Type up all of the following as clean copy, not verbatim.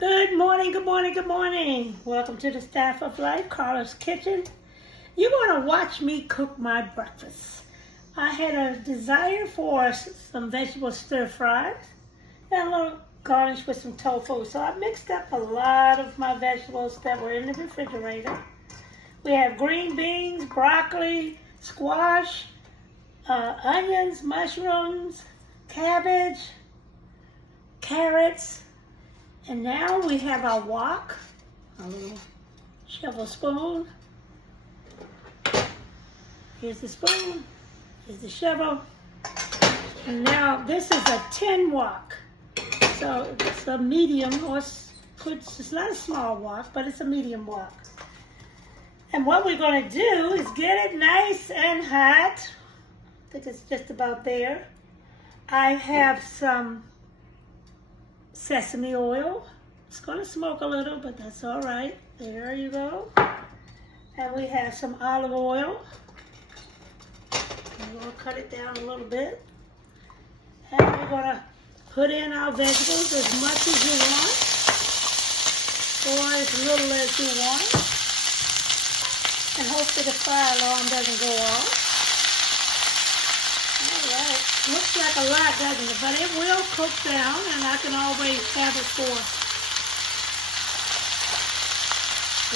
Good morning, good morning, good morning. Welcome to the Staff of Life, Carla's Kitchen. You're going to watch me cook my breakfast. I had a desire for some vegetable stir fries and a little garnish with some tofu. So I mixed up a lot of my vegetables that were in the refrigerator. We have green beans, broccoli, squash, onions, mushrooms, cabbage, carrots. And now we have our wok, a little shovel spoon. Here's the spoon, here's the shovel. And now this is a tin wok. So it's a medium, or it's not a small wok, but it's a medium wok. And what we're going to do is get it nice and hot. I think it's just about there. I have some sesame oil. It's going to smoke a little, but that's all right. There you go. And we have some olive oil. I'm going to cut it down a little bit. And we're going to put in our vegetables as much as you want, or as little as you want. And hopefully the fire alarm doesn't go off. Alright, looks like a lot, doesn't it? But it will cook down, and I can always have it for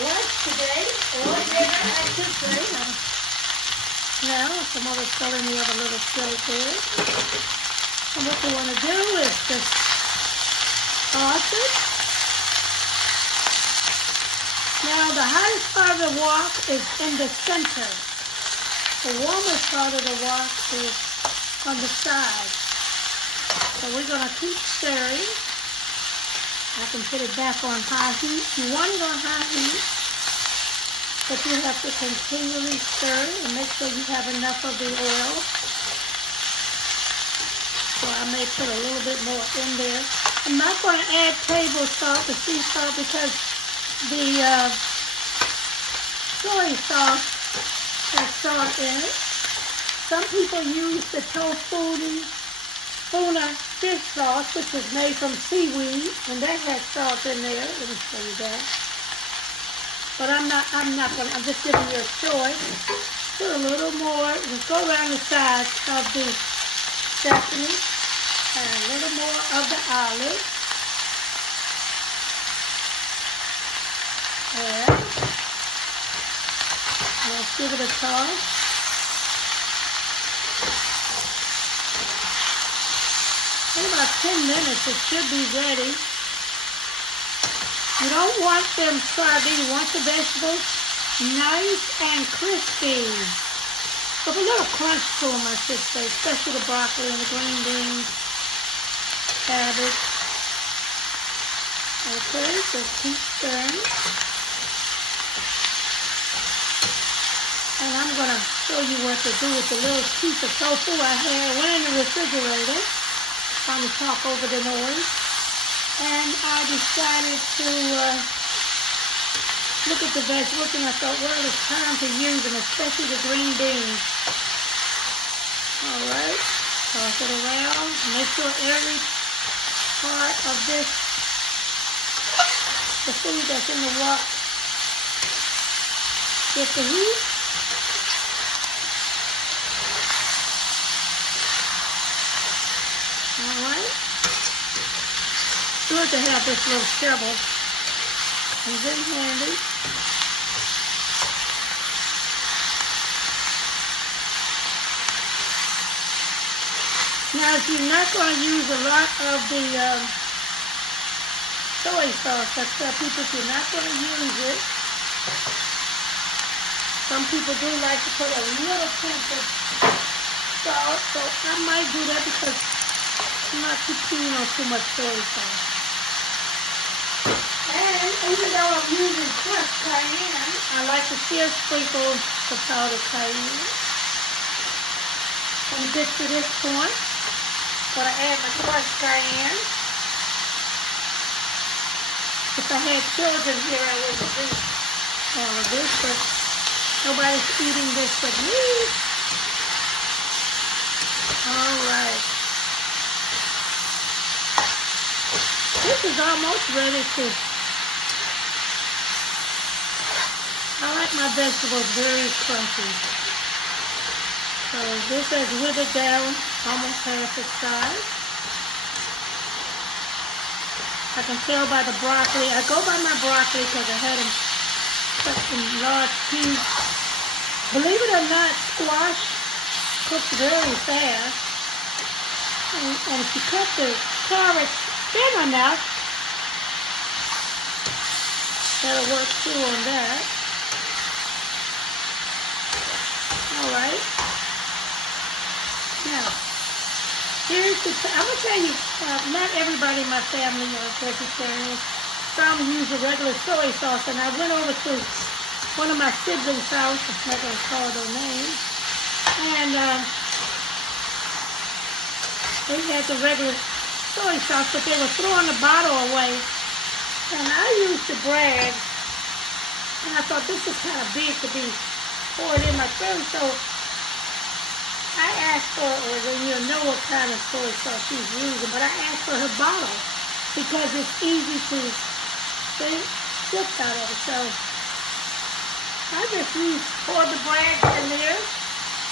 lunch today, or dinner, I should say. Now, some other filling me up a little silk there. And what we want to do is just toss it. Now, the hottest part of the wok is in the center. The warmest part of the wok is on the side. So we're going to keep stirring. I can put it back on high heat. You want it on high heat, but you have to continually stir and make sure you have enough of the oil. So I may put a little bit more in there. I'm not going to add table salt, the sea salt, because the soy sauce has salt in it. Some people use the tuna fish sauce, which is made from seaweed, and that has salt in there. Let me show you that. But I'm just giving you a choice. Put a little more, just go around the sides of the sesame, and a little more of the olive. There. Let's give it a toss. In about 10 minutes, it should be ready. You don't want them soggy. You want the vegetables nice and crispy. With a little crunch to them, I should say, especially the broccoli and the green beans, cabbage. Okay, just keep stirring. And I'm going to show you what to do with the little piece of tofu I had. Went in the refrigerator. Trying to talk over the noise. And I decided to look at the vegetables, and I thought, well, it's time to use them, especially the green beans. All right, toss it around. Make sure every part of this, the food that's in the wok, get the heat. All right. Good to have this little shovel. It's very handy. Now, if you're not going to use a lot of the soy sauce, I tell people if you're not going to use it, some people do like to put a little pinch of salt, so I might do that because I'm not too keen on too much soy sauce. And even though I'm using crushed cayenne, I like to still sprinkle the powdered cayenne. And just to this point, I'm going to add my crushed cayenne. If I had children here, I wouldn't do all of this, but nobody's eating this but me. All right. This is almost ready to. I like my vegetables very crunchy. So this has withered down almost half its size. I can tell by the broccoli. I go by my broccoli because I had them cut in large cubes. Believe it or not, squash cooks very fast. And if you cut the carrots thin enough, that'll work too on that. Alright. Now, here's the, I'm going to tell you, not everybody in my family are vegetarian. Some use a regular soy sauce, and I went over to one of my siblings' house, I'm not going to call their name, and they had the regular soy sauce, but they were throwing the bottle away. And I used to brag, and I thought this was kind of big to be poured in my food, so I asked for, or you know what kind of soy sauce she's using, but I asked for her bottle because it's easy to see slips out of it. So I just poured the brag in there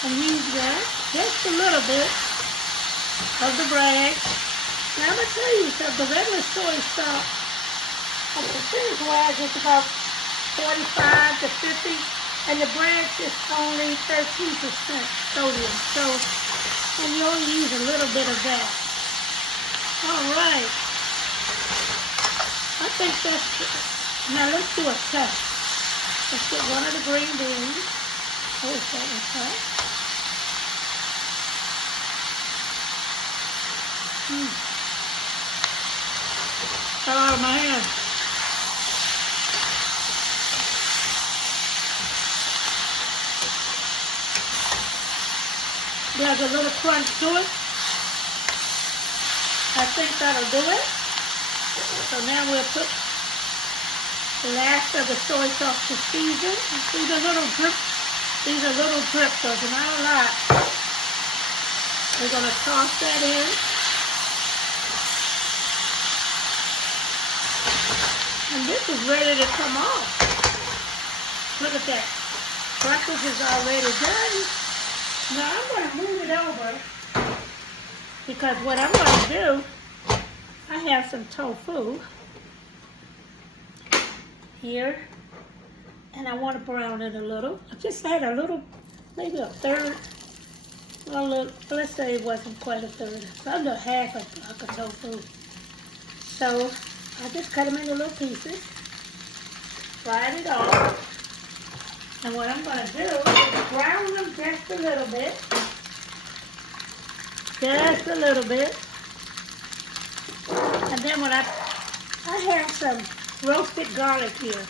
and used that, just a little bit of the brag. Now I'm going to tell you something, the regular soy sauce, percentage-wise, it's about 45 to 50, and the brag is only 13% sodium. So, and you only use a little bit of that. All right. I think that's good. Now let's do a test. Let's get one of the green beans. Oh, that was hot. Fell out of my hand. There's a little crunch to it. I think that'll do it. So now we'll put the last of the soy sauce to season. These are little drips. These are little drips, so it's not a lot. We're going to toss that in. And this is ready to come off. Look at that. Breakfast is already done. Now I'm going to move it over because what I'm going to do, I have some tofu here, and I want to brown it a little. I just had a little, maybe a third, well, let's say it wasn't quite a third, under half a block of tofu. So I just cut them into little pieces, fried it off. And what I'm going to do is brown them just a little bit. Just a little bit. And then when I have some roasted garlic here.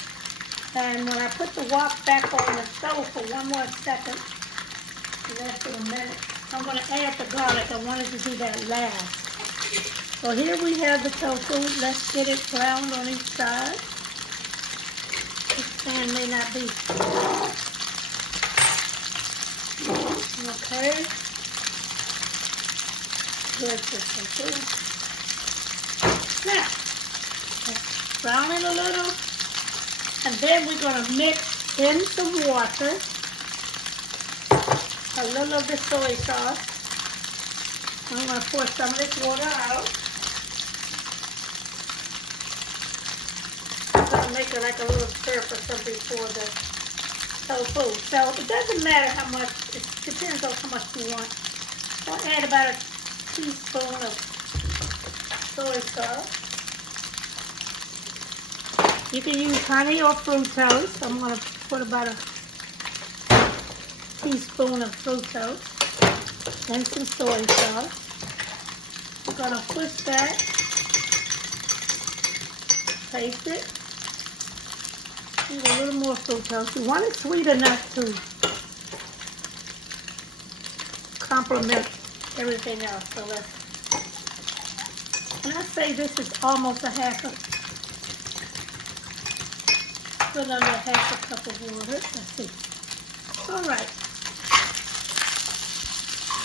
And when I put the wok back on the stove for one more second, less than a minute, I'm going to add the garlic. I wanted to do that last. So here we have the tofu. Let's get it browned on each side. This pan may not be. Okay. Good for tofu. Now, let's brown it a little. And then we're going to mix in some water. A little of the soy sauce. I'm going to pour some of this water out. Make it like a little stir or something for the tofu. So it doesn't matter how much, it depends on how much you want. I'll add about a teaspoon of soy sauce. You can use honey or fructose. I'm going to put about a teaspoon of fructose and some soy sauce. I'm going to twist that, taste it. Need a little more fructose. You want it sweet enough to complement everything else. So let's, and I say this is almost a half a, put under half a cup of water. Let's see. All right.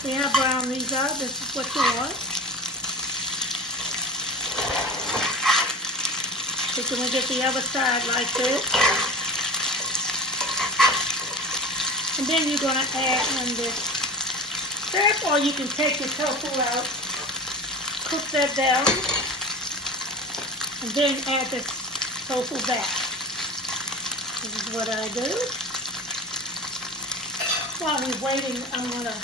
See how brown these are? This is what you want. So you're going to get the other side like this. And then you're going to add in this syrup, or you can take your tofu out, cook that down, and then add the tofu back. This is what I do. While we're waiting, I'm going to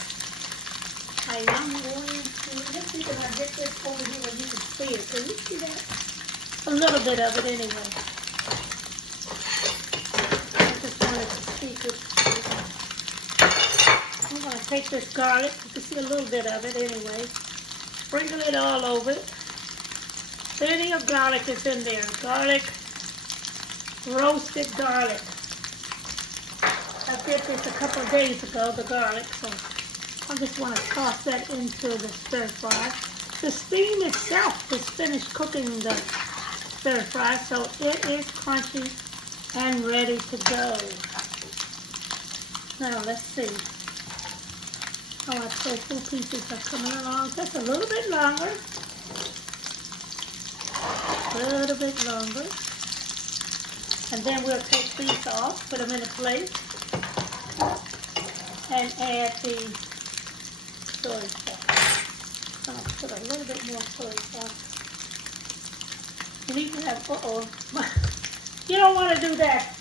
let's see if I get this over here where you can see it. Can you see that? A little bit of it anyway. I just wanted to see it. I'm going to take this garlic. You can see a little bit of it anyway. Sprinkle it all over it. Plenty of garlic is in there. Garlic, roasted garlic. I did this a couple of days ago, the garlic, so I just want to toss that into the stir fry. The steam itself is finished cooking the stir fry, so it is crunchy and ready to go. Now let's see how our tofu pieces are coming along. Just a little bit longer. A little bit longer. And then we'll take these off, put them in a plate, and add the soy sauce. I'm going to put a little bit more soy sauce. You need to have, you don't want to do that,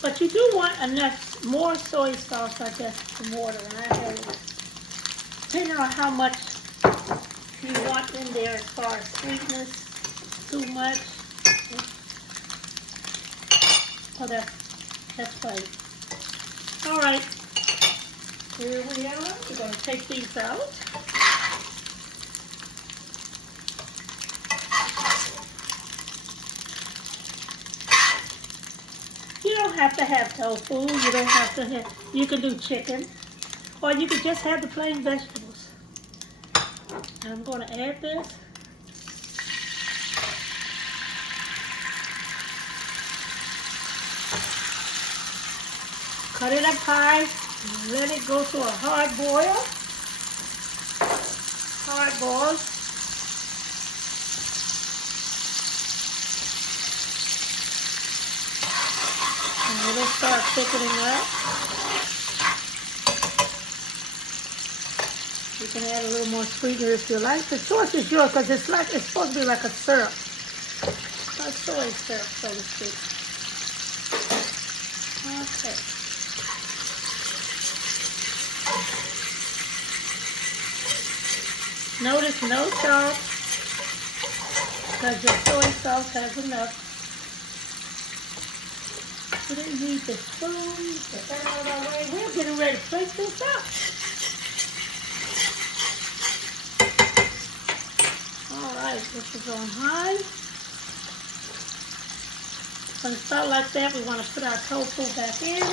but you do want enough more soy sauce, I guess, some water. And I have it. Depending on how much you want in there as far as sweetness, too much. Oh, that's right. All right. Here we are. We're going to take these out. You don't have to have tofu. You don't have to have, you can do chicken. Or you could just have the plain vegetables. I'm going to add this. Cut it up high. Let it go to a hard boil. Hard boil. And it'll start thickening up. You can add a little more sweetener if you like. The choice is yours because it's supposed to be like a syrup. A soy syrup, so to speak. Okay. Notice no salt, because the soy sauce has enough. We didn't need the spoon. Get that out of our way. We're getting ready to plate this up. All right, this is on high. When it starts like that, we want to put our tofu back in.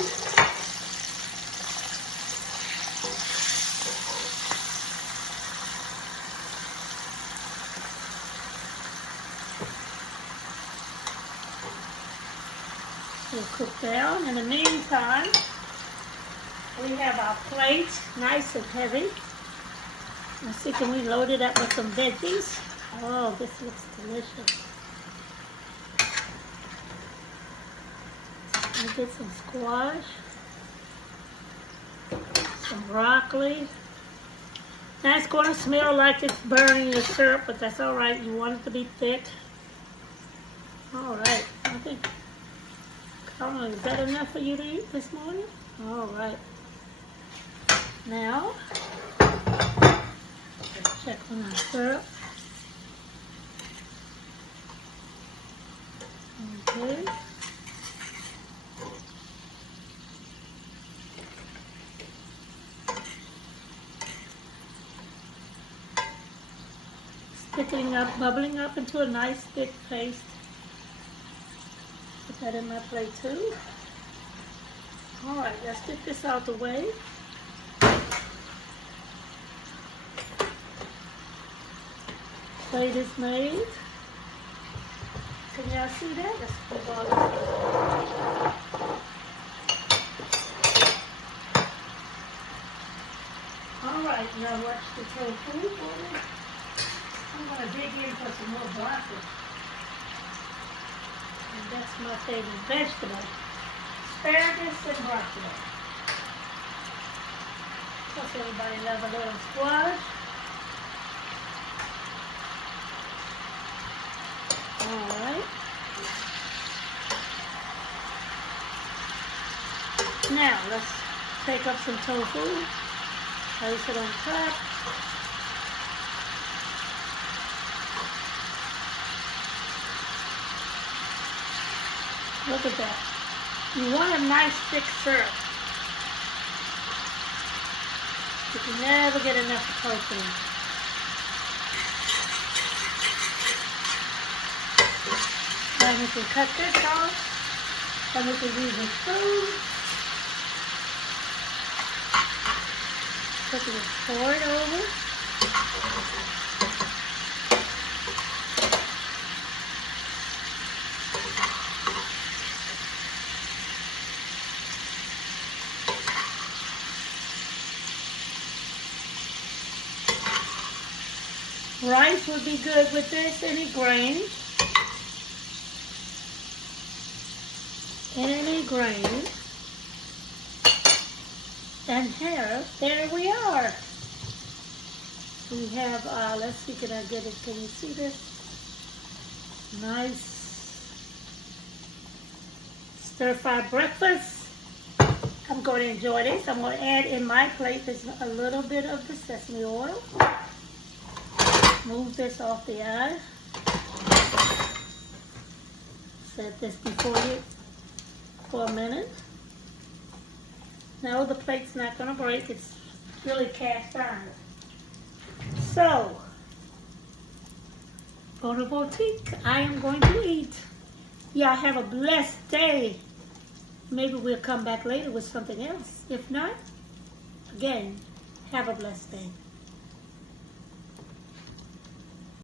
We'll cook down. In the meantime, we have our plate nice and heavy. Let's see, can we load it up with some veggies? Oh, this looks delicious. I'll get some squash, some broccoli. Now it's going to smell like it's burning the syrup, but that's all right. You want it to be thick. All right, I think. Carmen, is that enough for you to eat this morning? All right. Now, let's check on our syrup. Okay. Thickening up, bubbling up into a nice thick paste. Put that in my plate too. All right, let's get this out the way. Plate is made. Can y'all see that? Let's move on. All right, now watch the tofu. I'm going to dig in for some more broccoli. That's my favorite vegetable. Asparagus and broccoli. Plus everybody loves a little squash. Alright. Now let's take up some tofu. Place it on top. Look at that. You want a nice thick syrup. You can never get enough protein. Then we can cut this off, and we can use a spoon. Put it, pour it over. Rice would be good with this, any grains. Any grains. And here, there we are. We have, let's see, can I get it, can you see this? Nice stir-fry breakfast. I'm going to enjoy this. I'm going to add in my plate this, a little bit of the sesame oil. Move this off the eye. Set this before you for a minute. No, the plate's not going to break. It's really cast iron. So, bon appetit. I am going to eat. Yeah, have a blessed day. Maybe we'll come back later with something else. If not, again, have a blessed day.